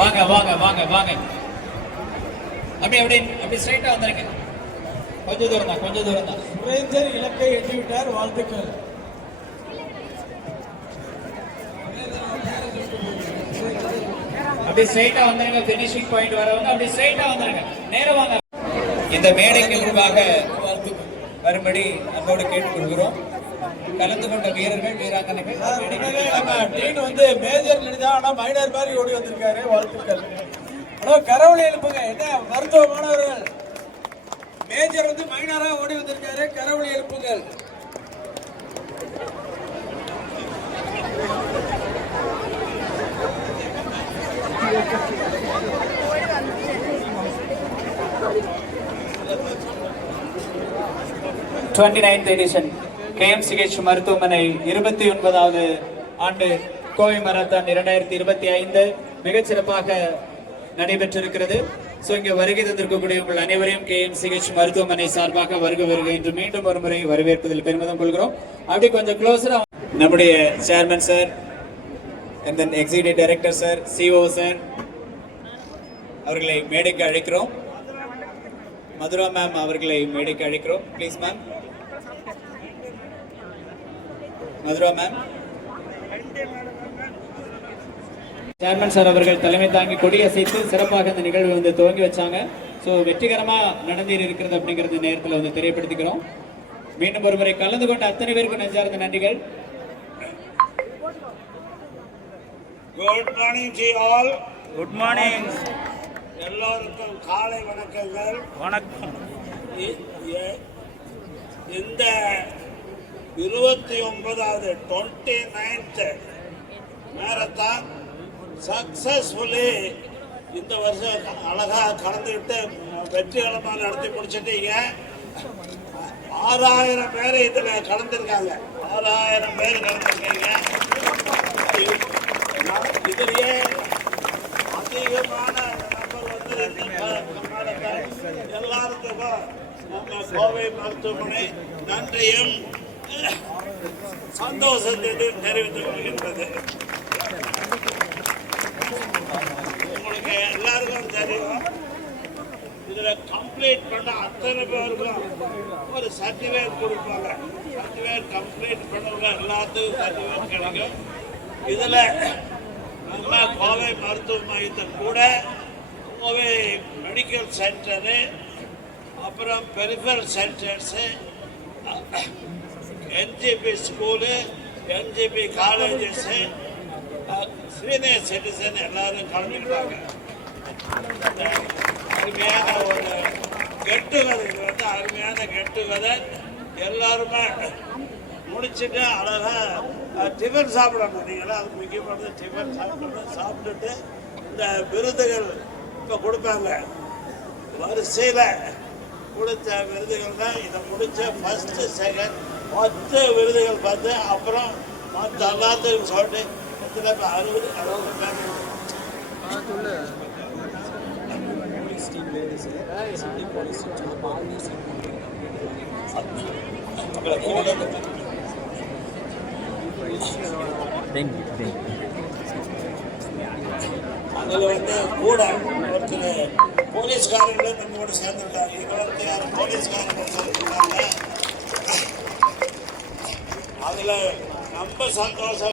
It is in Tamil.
வாங்க வாங்க வாங்க வாங்க. அப்படி அப்படி அப்படி ஸ்ட்ரைட்டா வந்துருங்க. கொஞ்சம் தூரம் தான் கொஞ்சம் தூரம் தான். ரேஞ்சர் இலக்கை எட்டிவிட்டார் வாழ்த்துக்கள். அப்படி ஸ்ட்ரைட்டா வந்துருங்க ஃபினிஷிங் பாயிண்ட் வரவங்க அப்படி ஸ்ட்ரைட்டா வந்துருங்க. நேரம் வாங்க. இந்த மேடைக்கு முன்பாக வரும்படி அன்போடு கேட்டுக்கொள்கிறோம். கலந்து கொண்ட வீரர்கள் வீராங்கனைகள் டீன் வந்து மேஜர் நினைச்சா ஆனா மைனர் மாதிரி ஓடி வந்திருக்காரு வாழ்த்துக்கள். ஹலோ கரவழி எழுப்புங்க. என்ன மருத்துவ மாணவர்கள் மேஜர் வந்து மைனரா ஓடி வந்திருக்காரு கரவழி எழுப்புங்கள். டுவெண்ட்டி நைன்த் எடிஷன் கேஎம்சிஹெச் மருத்துவமனை இருபத்தி ஒன்பதாவது ஆண்டு கோவை மராத்தான் இரண்டாயிரத்தி இருபத்தி ஐந்து மிகச்சிறப்பாக நடைபெற்றிருக்கிறது. ஸோ இங்கே வருகை தந்திருக்கக்கூடிய உங்கள் அனைவரையும் கேஎம்சிஹெச் மருத்துவமனை சார்பாக வருக வருக என்று மீண்டும் ஒரு முறை வரவேற்பதில் பெருமிதம் கொள்கிறோம். அப்படி கொஞ்சம் க்ளோஸரா நம்முடைய chairman sir and then executive director sir CEO sir அவர்களை மேடைக்கு அழைக்கிறோம். மதுரா மேம் அவர்களை மேடைக்கு அழைக்கிறோம். Please ma'am Madhura ma'am chairman sir அவர்கள் தலைமை தாங்கி கொடியசைத்து சிறப்பாக இந்த நிகழ்வு வந்து துவங்கி வச்சாங்க. ஸோ வெற்றிகரமா நடந்தேறி இருக்கிறது அப்படிங்கிறது நேரத்தில் வந்து தெரியப்படுத்திக்கிறோம். மீண்டும் ஒருமுறை கலந்து கொண்ட அத்தனை பேருக்கும் நெஞ்சார்ந்த நன்றிகள். Good morning to all good morning எல்லோருக்கும் காலை வணக்கங்கள். வணக்கம். இந்த இருபத்தி ஒன்பதாவது டுவெண்ட்டி நைன்த் மேரத்தான் சக்சஸ்ஃபுல்லி இந்த வருஷம் அழகாக கலந்துக்கிட்டு வெற்றிகரமாக நடத்தி முடிச்சிட்டீங்க. ஆறாயிரம் பேர் இதில் கலந்துருக்காங்க ஆறாயிரம் பேர் கலந்துருக்கீங்க இதுலேயே அதிகமான நபர் வந்து எல்லாருக்கும் நம்ம கோவை மருத்துவமனை நன்றியும் சந்தோஷத்தை தெரிவித்துக் கொள்கின்றது உங்களுக்கு எல்லாருக்கும் தெரியும். இதுல கம்ப்ளீட் பண்ண அத்தனை பேருக்கும் ஒரு சர்டிஃபிகேட் கொடுப்பாங்க. சர்டிஃபிகேட் கம்ப்ளீட் பண்ணவங்க எல்லாத்துக்கும் சர்டிஃபிகேட் கிடைக்கும். இதுல நல்லா கோவை மருத்துவ மையத்தில் கூட கோவை மெடிக்கல் சென்டரு அப்புறம் peripheral centres NGP school NGP colleges senior citizen எல்லாரும் கலந்துக்கிட்டாங்க அருமையான ஒரு கெட்டுகதை இது வந்து அருமையான கெட்டுகதை எல்லாருமே முடிச்சுட்டு அழகாக டிஃபன் சாப்பிடணும் நீங்களா அது முக்கியமானது டிஃபன் சாப்பிடணும் சாப்பிட்டுட்டு இந்த விருதுகள் இப்போ கொடுப்பாங்க வரிசையில் கொடுத்த விருதுகள் தான். இதை முடித்த ஃபஸ்ட்டு செகண்ட் மொத்த விருதுகள் பார்த்து அப்புறம் மற்ற எல்லாத்துக்கும் சொல்லிட்டு எத்தனை இப்போ அறுபது அறுபது பேர். அதில் வந்து கூட ஒருத்தர் போலீஸ்காரங்களும் நம்ம கூட சேர்ந்துருக்காரு இருபத்தி ஆறு போலீஸ்காரங்க சேர்ந்துருக்காங்க. அதில் ரொம்ப சந்தோஷம்.